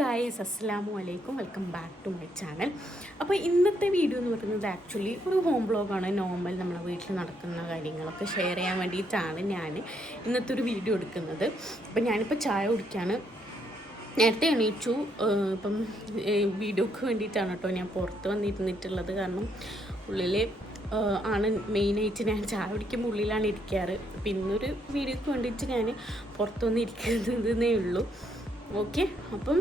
Guys അസ്സലാമു അലൈക്കും, welcome back to my channel. അപ്പോൾ ഇന്നത്തെ വീഡിയോ എന്ന് പറയുന്നത് ആക്ച്വലി ഒരു ഹോം ബ്ലോഗാണ്. നോർമൽ നമ്മളെ വീട്ടിൽ നടക്കുന്ന കാര്യങ്ങളൊക്കെ ഷെയർ ചെയ്യാൻ വേണ്ടിയിട്ടാണ് ഞാൻ ഇന്നത്തെ ഒരു വീഡിയോ എടുക്കുന്നത്. അപ്പോൾ ഞാനിപ്പോൾ ചായ കുടിക്കുകയാണ്. നേരത്തെ എണീച്ചു. ഇപ്പം വീഡിയോക്ക് വേണ്ടിയിട്ടാണ് കേട്ടോ ഞാൻ പുറത്ത് വന്നിരുന്നിട്ടുള്ളത്. കാരണം ഉള്ളിൽ ആണ് മെയിനായിട്ട് ഞാൻ ചായ കുടിക്കുമ്പോൾ ഉള്ളിലാണ് ഇരിക്കാറ്. അപ്പം ഇന്നൊരു വീഡിയോക്ക് വേണ്ടിയിട്ട് ഞാൻ പുറത്ത് വന്നിരിക്കുന്നതേ ഉള്ളൂ. ഓക്കെ, അപ്പം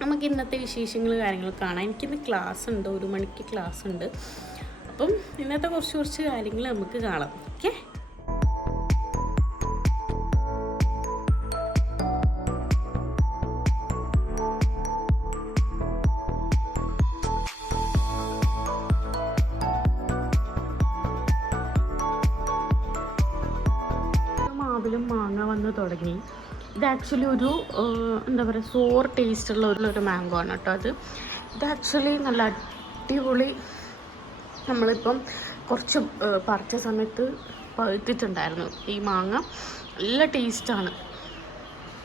നമുക്ക് ഇന്നത്തെ വിശേഷങ്ങൾ കാര്യങ്ങൾ കാണാം. എനിക്കിന്ന് ക്ലാസ് ഉണ്ട്, 1 മണിക്ക് ക്ലാസ് ഉണ്ട്. അപ്പം ഇന്നത്തെ കുറച്ച് കാര്യങ്ങൾ നമുക്ക് കാണാം. ഓക്കെ, മാവിലും മാങ്ങ വന്ന് തുടങ്ങി. ഇത് ആക്ച്വലി ഒരു എന്താ പറയുക, സോർ ടേസ്റ്റുള്ള ഒരു മാംഗോ ആണ് കേട്ടോ. ഇത് ആക്ച്വലി നല്ല അടിപൊളി. നമ്മളിപ്പം കുറച്ച് പറിച്ച സമയത്ത് പഴുത്തിട്ടുണ്ടായിരുന്നു ഈ മാങ്ങ. നല്ല ടേസ്റ്റാണ്.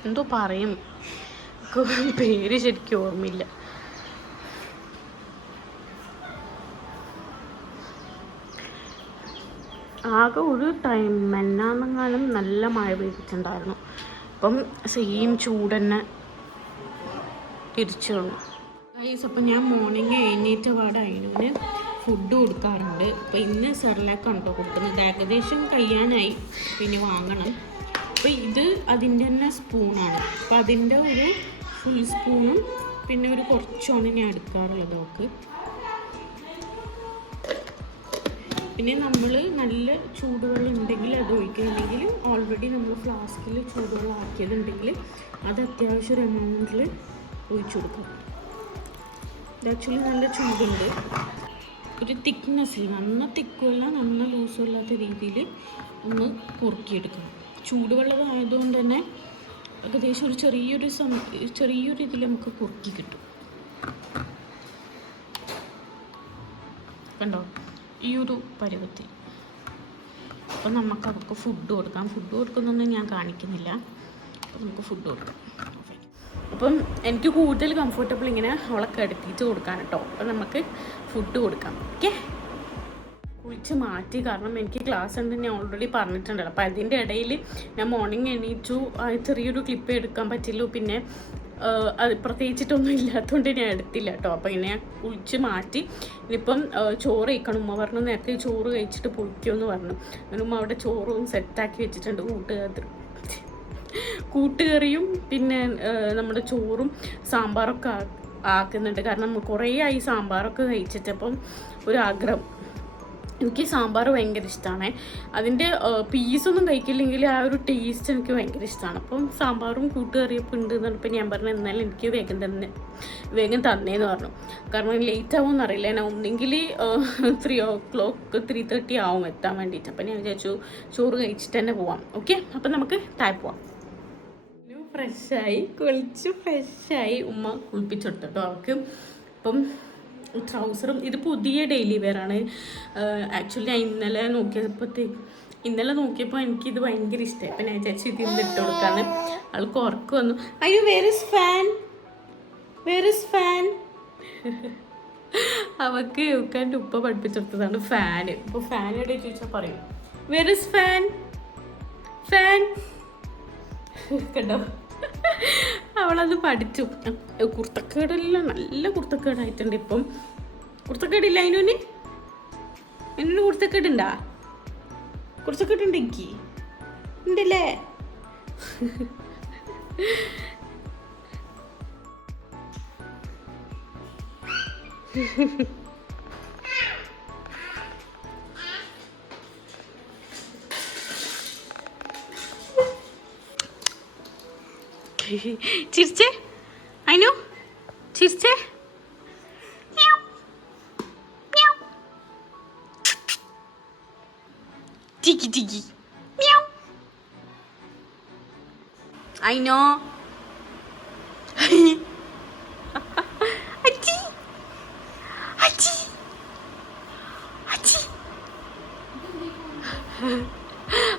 എന്തോ പറയും, പേര് ശരിക്കും ഓർമ്മയില്ല. ആകെ ഒരു ടൈം മെന്നാന്നെങ്ങാനും നല്ല മഴ പെയ്തിട്ടുണ്ടായിരുന്നു. അപ്പം സെയിം ചൂട് തന്നെ തിരിച്ചു വന്നു ഗൈസ്. അപ്പം ഞാൻ മോർണിംഗ് എഴുന്നേറ്റ പാടെ അതിന് ഫുഡ് കൊടുക്കാറുണ്ട്. അപ്പോൾ ഇന്ന് സെർലാക്കാണ് കേട്ടോ കൊടുക്കുന്നത്. ഏകദേശം കഴിയാനായി, പിന്നെ വാങ്ങണം. അപ്പോൾ ഇത് അതിൻ്റെ തന്നെ സ്പൂണാണ്. അപ്പോൾ അതിൻ്റെ ഒരു ഫുൾ സ്പൂണും പിന്നെ ഒരു കുറച്ചാണ് ഞാൻ എടുക്കാറുള്ളത് അവൾക്ക്. പിന്നെ നമ്മൾ നല്ല ചൂടുവെള്ളം ഉണ്ടെങ്കിൽ അത് ഒഴിക്കുന്നുണ്ടെങ്കിൽ ഓൾറെഡി നമ്മൾ ഫ്ലാസ്കിൽ ചൂടുവെള്ളം ആക്കിയതുണ്ടെങ്കിൽ അത് അത്യാവശ്യം ഒരു എമൗണ്ടിൽ ഒഴിച്ചു കൊടുക്കണം. ഇത് ആക്ച്വലി നല്ല ചൂടുണ്ട്. ഒരു തിക്നെസ്സിൽ, നന്ന തിക്കുമല്ല നന്ന ലൂസും അല്ലാത്ത രീതിയിൽ ഒന്ന് കുറുക്കിയെടുക്കണം. ചൂടുവെള്ളം ആയതുകൊണ്ട് തന്നെ ഏകദേശം ഒരു ചെറിയൊരു ഇതിൽ നമുക്ക് കുറുക്കി കിട്ടും. കണ്ടോ, ഈ ഒരു പരുവത്തിൽ. അപ്പം നമുക്ക് അവർക്ക് ഫുഡ് കൊടുക്കാം. ഫുഡ് കൊടുക്കുന്നൊന്നും ഞാൻ കാണിക്കുന്നില്ല. അപ്പം നമുക്ക് ഫുഡ് കൊടുക്കാം. അപ്പം എനിക്ക് കൂടുതൽ കംഫർട്ടബിൾ ഇങ്ങനെ അവളെ കിടത്തിയിട്ട് കൊടുക്കാൻ കേട്ടോ. അപ്പം നമുക്ക് ഫുഡ് കൊടുക്കാം. ഓക്കെ, കുളിച്ച് മാറ്റി. കാരണം എനിക്ക് ക്ലാസ് ഉണ്ട്, ഞാൻ ഓൾറെഡി പറഞ്ഞിട്ടുണ്ടല്ലോ. അപ്പം അതിൻ്റെ ഇടയിൽ ഞാൻ മോർണിംഗ് എണീറ്റു. ചെറിയൊരു ക്ലിപ്പ് എടുക്കാൻ പറ്റില്ല. പിന്നെ അത് പ്രത്യേകിച്ചിട്ടൊന്നും ഇല്ലാത്തതുകൊണ്ട് ഞാൻ എടുത്തില്ല കേട്ടോ. അപ്പോൾ ഇങ്ങനെ ഞാൻ കുളിച്ച് മാറ്റി. ഇനിയിപ്പം ചോറ് കഴിക്കണം. ഉമ്മ പറഞ്ഞു നേരത്തെ ചോറ് കഴിച്ചിട്ട് പൊളിക്കുമെന്ന് പറഞ്ഞു. അങ്ങനെ ഉമ്മ അവിടെ ചോറും സെറ്റാക്കി വെച്ചിട്ടുണ്ട്. കൂട്ടുകറിയും പിന്നെ നമ്മുടെ ചോറും സാമ്പാറൊക്കെ ആക്കുന്നുണ്ട്. കാരണം കുറേ ആയി സാമ്പാറൊക്കെ കഴിച്ചിട്ട്. അപ്പം ഒരാഗ്രഹം, എനിക്ക് സാമ്പാർ ഭയങ്കര ഇഷ്ടമാണ്. അതിൻ്റെ പീസൊന്നും കഴിക്കില്ലെങ്കിൽ ആ ഒരു ടേസ്റ്റ് എനിക്ക് ഭയങ്കര ഇഷ്ടമാണ്. അപ്പം സാമ്പാറും കൂട്ടുകറിയൊക്കെ ഉണ്ട് എന്ന് പറഞ്ഞപ്പോൾ ഞാൻ പറഞ്ഞു എന്നാലും എനിക്ക് വേഗം തന്നേന്ന് പറഞ്ഞു. കാരണം ലേറ്റ് ആവുമെന്ന് അറിയില്ല. ഞാൻ ഒന്നെങ്കിൽ 3:30 ആവും എത്താൻ വേണ്ടിയിട്ട്. അപ്പം ഞാൻ വിചാരിച്ചു ചോറ് കഴിച്ചിട്ട് തന്നെ പോവാം. ഓക്കെ, അപ്പം നമുക്ക് താഴെ പോവാം. ഫ്രഷായി കുളിച്ച് ഫ്രഷായി ഉമ്മ കുളിപ്പിച്ചെടുത്തു കേട്ടോ അവൾക്ക്. അപ്പം ട്രൗസറും ഇത് പുതിയ ഡെയിലി വെയർ ആണ്. ആക്ച്വലി ഞാൻ ഇന്നലെ നോക്കിയപ്പോൾ എനിക്കിത് ഭയങ്കര ഇഷ്ടമായി. അപ്പം ഞാൻ വിചാരിച്ചു ഇത് ഇന്ന് ഇട്ട് കൊടുക്കാന്ന്. അവൾക്ക് ഉറക്കം വന്നു. അയ്യോ, വേർ ഇസ് ഫാൻ അവൾക്ക് എൻ്റെ ഉപ്പ പഠിപ്പിച്ചെടുത്തതാണ് ഫാന്. അപ്പോൾ ഫാൻ എവിടെ ചോദിച്ചാൽ പറയും വേർ ഇസ് ഫാൻ കണ്ടോ. അവളത് പഠിച്ചു. കുർത്തക്കേടെല്ലാം നല്ല കുർത്തക്കേടായിട്ടുണ്ട് ഇപ്പം. കുർത്തക്കേടില്ല അതിനു കുർത്തക്കേടുണ്ടാ? കുർത്തക്കേടുണ്ട് എനിക്ക് ഉണ്ടല്ലേ. ചിരിച്ചേ അയിനു, ചിരിച്ചേ. ടിക്കി അയിനോ.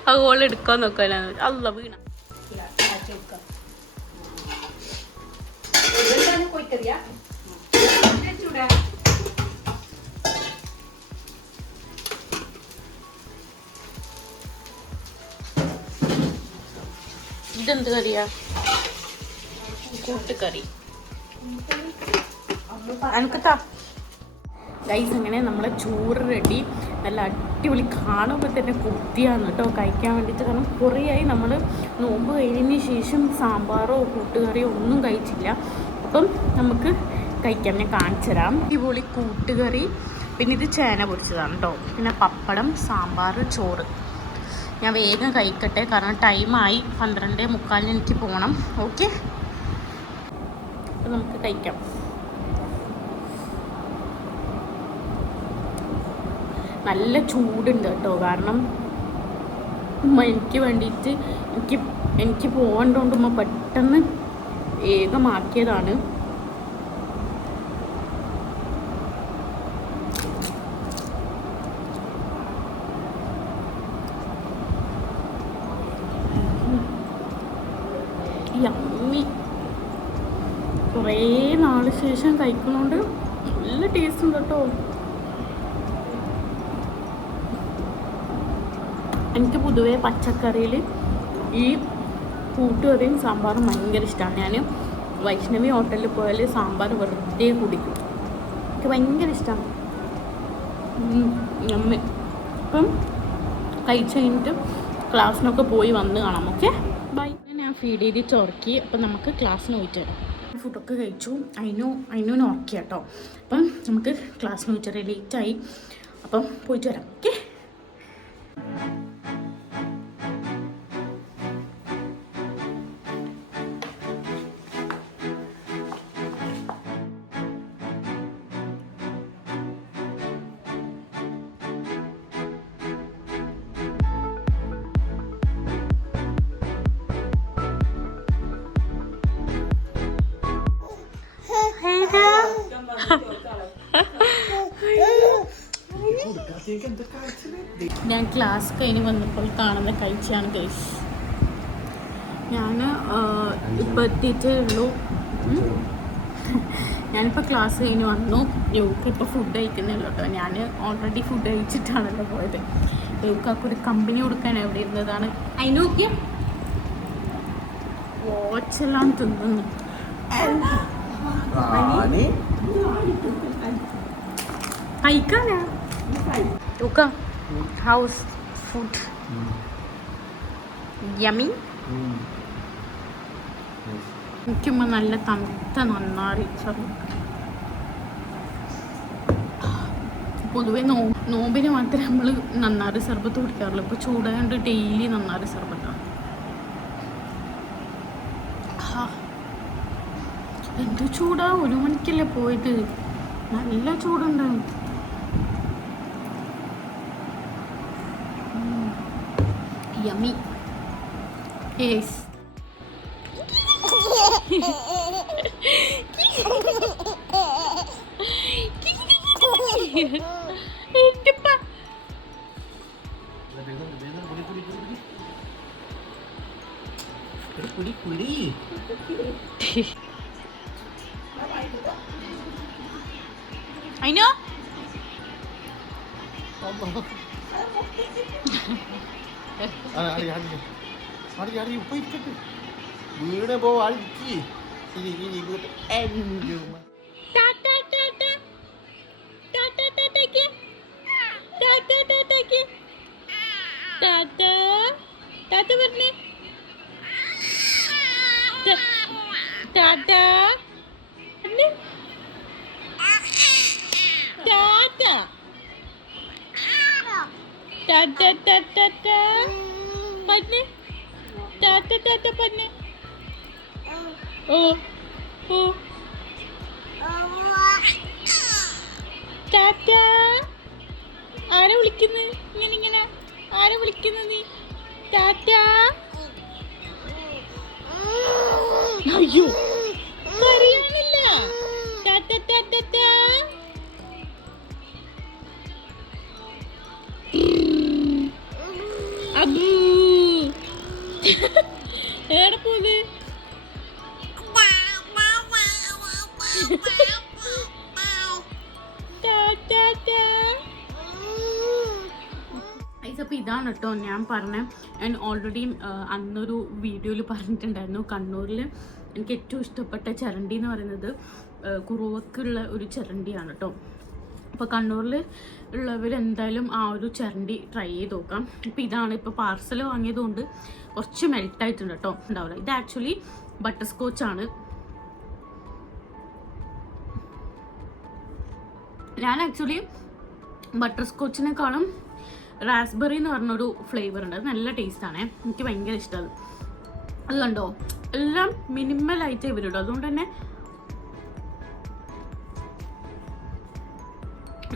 അത് ഓൾ എടുക്കാൻ നോക്കാനാണ്. അല്ല വീണ കോഴിക്കറിയാ ഇതെന്ത് കറിയാ? കൂട്ടുകറി. എനിക്കത്താ ഗൈസ്, അങ്ങനെ നമ്മളെ ചോറ് റെഡി. നല്ല അടിപൊളി, കാണുമ്പോൾ തന്നെ കൊതിയാണ് കേട്ടോ കഴിക്കാൻ വേണ്ടിയിട്ട്. കാരണം കുറേയായി നമ്മൾ നോമ്പ് കഴിഞ്ഞതിന് ശേഷം സാമ്പാറോ കൂട്ടുകറിയോ ഒന്നും കഴിച്ചില്ല. അപ്പം നമുക്ക് കഴിക്കാം, ഞാൻ കാണിച്ചു തരാം. അടിപൊളി കൂട്ടുകറി, പിന്നെ ഇത് ചേന പൊരിച്ചതാണ് കേട്ടോ, പിന്നെ പപ്പടം, സാമ്പാർ, ചോറ്. ഞാൻ വേഗം കഴിക്കട്ടെ, കാരണം ടൈമായി 12:45 എനിക്ക് പോകണം. ഓക്കെ, അപ്പം നമുക്ക് കഴിക്കാം. നല്ല ചൂടുണ്ട് കേട്ടോ, കാരണം എനിക്ക് വേണ്ടിയിട്ട് എനിക്ക് പോകേണ്ടതുകൊണ്ട് പെട്ടെന്ന് വേഗമാക്കിയതാണ്. യമ്മി, കുറേ നാള് ശേഷം കഴിക്കുന്നതുകൊണ്ട് നല്ല ടേസ്റ്റ് ഉണ്ട് കേട്ടോ. എനിക്ക് പൊതുവേ പച്ചക്കറിയിൽ ഈ കൂട്ടുകറിയും സാമ്പാറും ഭയങ്കര ഇഷ്ടമാണ്. ഞാൻ വൈഷ്ണവി ഹോട്ടലിൽ പോയാൽ സാമ്പാർ വെറുതെ കുടിക്കും, എനിക്ക് ഭയങ്കര ഇഷ്ടമാണ്. അമ്മ ഇപ്പം കഴിച്ച് കഴിഞ്ഞിട്ട് ക്ലാസ്സിനൊക്കെ പോയി വന്ന് കാണാം. Okay, by. ഞാൻ ഫീഡ് ചെയ്തിട്ട് ഉറക്കി. അപ്പം നമുക്ക് ക്ലാസ്സിന് പോയിട്ട് വരാം. ഫുഡൊക്കെ കഴിച്ചു, അതിനോന് ഉറക്കി കേട്ടോ. അപ്പം നമുക്ക് ക്ലാസ്സിന് പോയിട്ട് വരാം, ലേറ്റായി. അപ്പം പോയിട്ട് വരാം. ഓക്കെ. ഞാൻ ക്ലാസ് കഴിഞ്ഞ് വന്നപ്പോൾ കാണുന്ന കാഴ്ചയാണ് ഗൈസ്. ഞാൻ ഇപ്പോൾ എത്തിയിട്ടേ ഉള്ളൂ. ഞാനിപ്പോൾ ക്ലാസ് കഴിഞ്ഞ് വന്നു. യോക്ക് ഇപ്പോൾ ഫുഡ് കഴിക്കുന്നില്ല കേട്ടോ. ഞാൻ ഓൾറെഡി ഫുഡ് കഴിച്ചിട്ടാണല്ലോ പോയത്. യോക്കൊരു കമ്പനി കൊടുക്കാൻ എവിടെ ഇരുന്നതാണ്. അതിന് നോക്കിയ വാച്ചെല്ലാം തിന്നുന്നു. കഴിക്കാനാ യോക്ക? How's food yummy. എനിക്കുമ്പോൾ നല്ല തണുത്ത നന്നാറി. പൊതുവെ നോമ്പിന് മാത്രമേ നമ്മൾ നന്നാറി സർബത്ത് കുടിക്കാറുള്ളൂ. ഇപ്പോൾ ചൂടായതുകൊണ്ട് ഡെയിലി നന്നാറി സർബത്താണ്. എന്ത് ചൂടാ, 1 മണിക്കല്ലേ പോയത്, നല്ല ചൂടുണ്ടാവും. യമ്മി. യെസ്. അയിനോ വീട് പോവാൻ ആരെ വിളിക്കുന്നു ഇങ്ങനെ? ആരെ വിളിക്കുന്നു നീ? ടാറ്റ. അയ്യോ, അറിയാനില്ല. ടാറ്റ ടാറ്റ ടാ. അബൂ എവിടെ പോത്? അപ്പോൾ ഇതാണ് കേട്ടോ ഞാൻ ഞാൻ ഓൾറെഡി അന്നൊരു വീഡിയോയിൽ പറഞ്ഞിട്ടുണ്ടായിരുന്നു. കണ്ണൂരിൽ എനിക്ക് ഏറ്റവും ഇഷ്ടപ്പെട്ട ചരണ്ടി എന്ന് പറയുന്നത് കുറുവക്കുള്ള ഒരു ചരണ്ടിയാണ് കേട്ടോ. അപ്പോൾ കണ്ണൂരിൽ ഉള്ളവരെന്തായാലും ആ ഒരു ചരണ്ടി ട്രൈ ചെയ്ത് നോക്കാം. ഇപ്പോൾ ഇതാണ്, ഇപ്പോൾ പാർസൽ വാങ്ങിയതുകൊണ്ട് കുറച്ച് മെൽട്ടായിട്ടുണ്ട് കേട്ടോ, ഉണ്ടാവില്ല. ഇത് ആക്ച്വലി ബട്ടർ സ്കോച്ചാണ്. ഞാൻ ആക്ച്വലി ബട്ടർ സ്കോച്ചിനേക്കാളും റാസ്ബെറി എന്ന് പറഞ്ഞൊരു ഫ്ലേവർ ഉണ്ട്, അത് നല്ല ടേസ്റ്റാണ്, എനിക്ക് ഭയങ്കര ഇഷ്ടമാണ്. അത് കണ്ടോ, എല്ലാം മിനിമലായിട്ടേ വരുള്ളൂ, അതുകൊണ്ട് തന്നെ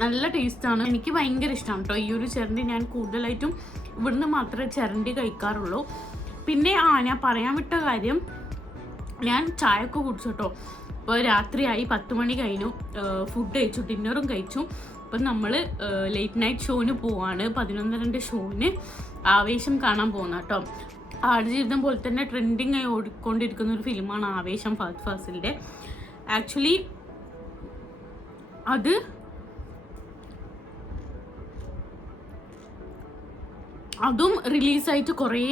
നല്ല ടേസ്റ്റാണ്. എനിക്ക് ഭയങ്കര ഇഷ്ടമാണ് കേട്ടോ ഈ ഒരു ചരണ്ടി. ഞാൻ കൂടുതലായിട്ടും ഇവിടുന്ന് മാത്രമേ ചരണ്ടി കഴിക്കാറുള്ളൂ. പിന്നെ ഞാൻ പറയാൻ വിട്ട കാര്യം, ഞാൻ ചായയൊക്കെ കുടിച്ചു കേട്ടോ. ഇപ്പോൾ രാത്രിയായി, 10 മണി കഴിഞ്ഞു, ഫുഡ് കഴിച്ചു, ഡിന്നറും കഴിച്ചു. അപ്പം നമ്മൾ ലേറ്റ് നൈറ്റ് ഷോന് പോവാണ്, 11:30 ഷോന് ആവേശം കാണാൻ പോകുന്ന കേട്ടോ. ആടുജീവിതം പോലെ തന്നെ ട്രെൻഡിങ് ആയി ഓടിക്കൊണ്ടിരിക്കുന്ന ഒരു ഫിലിമാണ് ആവേശം, ഫഹദ് ഫാസിലിൻ്റെ. ആക്ച്വലി അതും റിലീസായിട്ട് കുറേ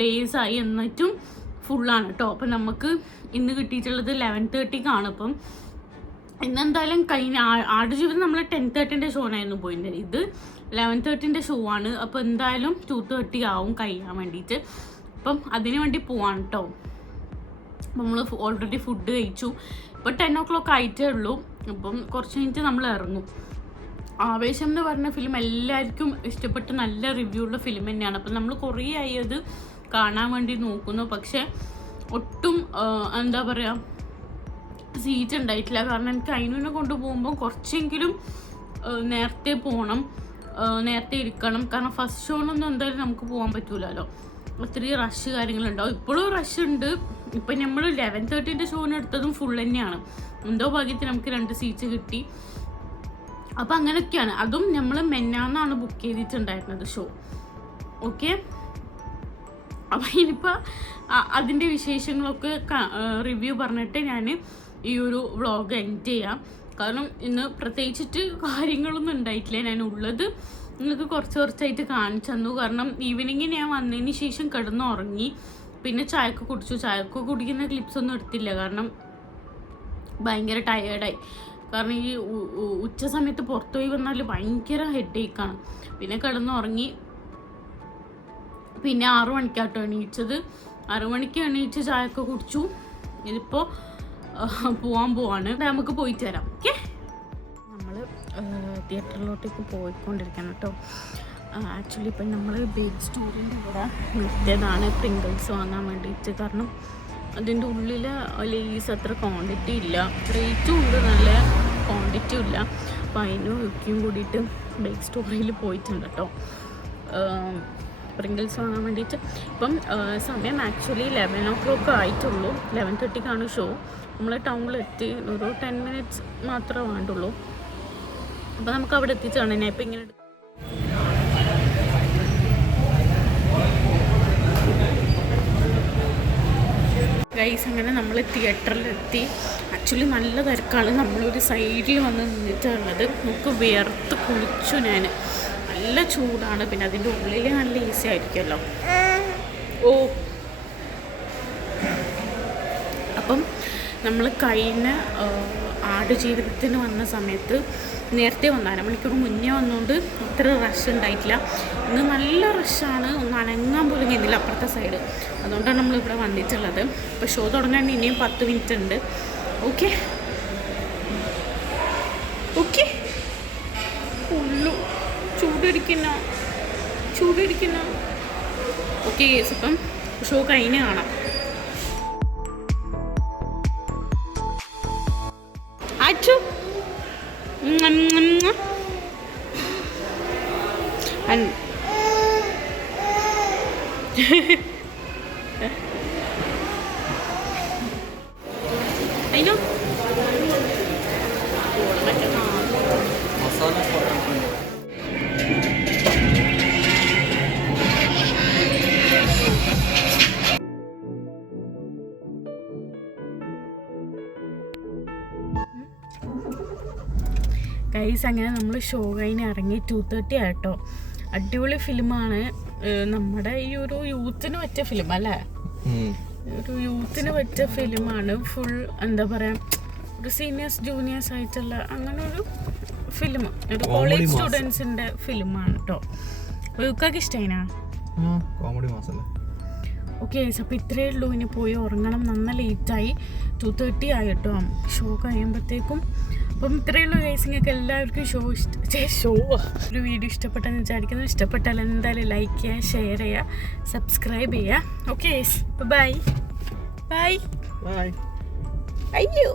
ഡേയ്സായി, എന്നിട്ടും ഫുള്ളാണ് കേട്ടോ. അപ്പം നമുക്ക് ഇന്ന് കിട്ടിയിട്ടുള്ളത് 11:30ക്കാണ്. അപ്പം ഇന്നെന്തായാലും കഴിഞ്ഞ ആടുജീവിതം നമ്മൾ 10:30 ഷോനായിരുന്നു പോയിരുന്നത്, ഇത് 11:30 ഷോ ആണ്. അപ്പോൾ എന്തായാലും 2:30 ആവും കഴിയാൻ വേണ്ടിയിട്ട്. അപ്പം അതിന് വേണ്ടി പോവാണ് കേട്ടോ. അപ്പം നമ്മൾ ഓൾറെഡി ഫുഡ് കഴിച്ചു, ഇപ്പോൾ 10 o'clock ആയിട്ടേ ഉള്ളൂ. അപ്പം കുറച്ച് കഴിഞ്ഞിട്ട് നമ്മൾ ഇറങ്ങും. ആവേശം എന്ന് പറഞ്ഞ ഫിലിം എല്ലാവർക്കും ഇഷ്ടപ്പെട്ട് നല്ല റിവ്യൂ ഉള്ള ഫിലിം തന്നെയാണ്. അപ്പം നമ്മൾ കുറേ ആയി അത് കാണാൻ വേണ്ടി നോക്കുന്നു, പക്ഷെ ഒട്ടും എന്താ പറയുക, സീറ്റ് ഉണ്ടായിട്ടില്ല. കാരണം എനിക്ക് അതിനെ കൊണ്ടുപോകുമ്പോൾ കുറച്ചെങ്കിലും നേരത്തെ പോകണം, നേരത്തെ ഇരിക്കണം. കാരണം ഫസ്റ്റ് ഷോനൊന്നും എന്തായാലും നമുക്ക് പോകാൻ പറ്റൂലല്ലോ, ഒത്തിരി റഷ് കാര്യങ്ങളുണ്ടാവും. ഇപ്പോഴും റഷ് ഉണ്ട്. ഇപ്പം നമ്മൾ 11:30 ഷോന് എടുത്തതും ഫുൾ തന്നെയാണ്. എന്തോ ഭാഗ്യത്തിന് നമുക്ക് 2 സീറ്റ്സ് കിട്ടി. അപ്പം അങ്ങനെയൊക്കെയാണ്. അതും നമ്മൾ മെന്നാന്നാണ് ബുക്ക് ചെയ്തിട്ടുണ്ടായിരുന്നത് ഷോ. ഓക്കെ, അപ്പം ഇനിയിപ്പോൾ അതിൻ്റെ വിശേഷങ്ങളൊക്കെ റിവ്യൂ പറഞ്ഞിട്ട് ഞാൻ ഈ ഒരു വ്ളോഗ് എൻഡ് ചെയ്യാം. കാരണം ഇന്ന് പ്രത്യേകിച്ചിട്ട് കാര്യങ്ങളൊന്നും ഉണ്ടായിട്ടില്ല. ഞാൻ ഉള്ളത് നിങ്ങൾക്ക് കുറച്ചായിട്ട് കാണിച്ചു തന്നു. കാരണം ഈവനിങ് ഞാൻ വന്നതിന് ശേഷം കിടന്നുറങ്ങി, പിന്നെ ചായക്ക് കുടിച്ചു. ചായക്ക് കുടിക്കുന്ന ക്ലിപ്സൊന്നും എടുത്തില്ല, കാരണം ഭയങ്കര ടയേർഡായി. കാരണം ഈ ഉച്ച സമയത്ത് പുറത്തുപോയി വന്നാൽ ഭയങ്കര ഹെഡേക്കാണ്. പിന്നെ കിടന്നുറങ്ങി. പിന്നെ 6 മണിക്കാട്ടോ എണീച്ചത്. 6 മണിക്ക് എണീച്ച് ചായയൊക്കെ കുടിച്ചു. ഇതിപ്പോൾ പോവാൻ പോവാണ്. നമുക്ക് പോയിട്ട് വരാം. ഓക്കെ, നമ്മൾ തിയേറ്ററിലോട്ടേക്ക് പോയിക്കൊണ്ടിരിക്കണം കേട്ടോ. ആക്ച്വലി ഇപ്പം നമ്മൾ ബിഗ് സ്റ്റോറിൻ്റെ ഇവിടെ നിർത്തിയതാണ് പ്രിങ്കിൾസ് വാങ്ങാൻ വേണ്ടിയിട്ട്. കാരണം അതിൻ്റെ ഉള്ളിൽ ലേസ് അത്ര ക്വാണ്ടിറ്റി ഇല്ല, റേറ്റും ഉണ്ട്, നല്ല ക്വാണ്ടിറ്റിയും ഇല്ല. അപ്പം അതിനും ഒക്കെയും കൂടിയിട്ട് ബിഗ് സ്റ്റോറിൽ പോയിട്ടുണ്ട് കേട്ടോ പ്രിങ്കിൾസ് വാങ്ങാൻ വേണ്ടിയിട്ട്. ഇപ്പം സമയം ആക്ച്വലി 11 o'clock ആയിട്ടുള്ളൂ. 11:30ക്കാണ് ഷോ. നമ്മൾ ടൗണിലെത്തി, ഒരു 10 minutes മാത്രമേ വേണ്ടുള്ളൂ. അപ്പോൾ നമുക്ക് അവിടെ എത്തിച്ചാണ് ഞാൻ ഇപ്പം ഇങ്ങനെ ഗൈസ്. അങ്ങനെ നമ്മൾ തിയേറ്ററിലെത്തി. ആക്ച്വലി നല്ല തിരക്കാണ്. നമ്മളൊരു സൈഡിൽ വന്ന് നിന്നിട്ടുള്ളത്. നമുക്ക് വിയർത്ത് കുളിച്ചു ഞാൻ. നല്ല ചൂടാണ്. പിന്നെ അതിൻ്റെ ഉള്ളിൽ നല്ല ഈസി ആയിരിക്കുമല്ലോ. ഓ, അപ്പം നമ്മൾ കഴിഞ്ഞ ആടുജീവിതത്തിന് വന്ന സമയത്ത് നേരത്തെ വന്ന 1 മണിക്കൂർ മുന്നേ വന്നുകൊണ്ട് അത്ര റഷ് ഉണ്ടായിട്ടില്ല. ഇന്ന് നല്ല റഷാണ്, ഒന്നും അനങ്ങാൻ പോലും കഴിഞ്ഞില്ല അപ്പുറത്തെ സൈഡ്. അതുകൊണ്ടാണ് നമ്മളിവിടെ വന്നിട്ടുള്ളത്. ഇപ്പോൾ ഷോ തുടങ്ങാൻ ഇനിയും 10 മിനിറ്റ് ഉണ്ട്. ഓക്കെ ഓക്കെ, ഉള്ളു ചൂടിരിക്കുന്ന. ഓക്കെ കേസ്, ഇപ്പം ഷോ കഴിഞ്ഞ് കാണാം. അച്ചു അതിനോ ഗൈസ് അങ്ങനെ നമ്മൾ ഷോ കഴിഞ്ഞ് ഇറങ്ങി 2:30 ആയിട്ടോ. അടിപൊളി ഫിലിമാണ്. നമ്മുടെ ഈ ഒരു യൂത്തിന് പറ്റിയ ഫിലിം അല്ലേ, ഒരു യൂത്തിന് പറ്റിയ ഫിലിമാണ്. ഫുൾ എന്താ പറയുക, ഒരു സീനിയേഴ്സ് ജൂനിയേഴ്സ് ആയിട്ടുള്ള അങ്ങനെ ഒരു ഫിലിം, ഒരു കോളേജ് സ്റ്റുഡൻസിൻ്റെ ഫിലിമാണ് കേട്ടോ. ഒക്കെ ഇഷ്ടമായിനാ? കോമഡി മാസല്ലേ. ഓക്കെ, അപ്പോൾ ഇത്രയേ ഉള്ളൂ. ഇനി പോയി ഉറങ്ങണം, നന്ന ലേറ്റായി. 2:30 ആയി കേട്ടോ ഷോ കഴിയുമ്പോഴത്തേക്കും. അപ്പം ഇത്രയേ ഉള്ളൂ ഗൈസ്. നിങ്ങൾക്ക് എല്ലാവർക്കും ഷോ ഒരു വീഡിയോ ഇഷ്ടപ്പെട്ടെന്ന് വിചാരിക്കുന്നു. ഇഷ്ടപ്പെട്ടാൽ എന്തായാലും ലൈക്ക് ചെയ്യുക, ഷെയർ ചെയ്യുക, സബ്സ്ക്രൈബ് ചെയ്യുക. Okay guys, bye bye. Bye. അയ്യോ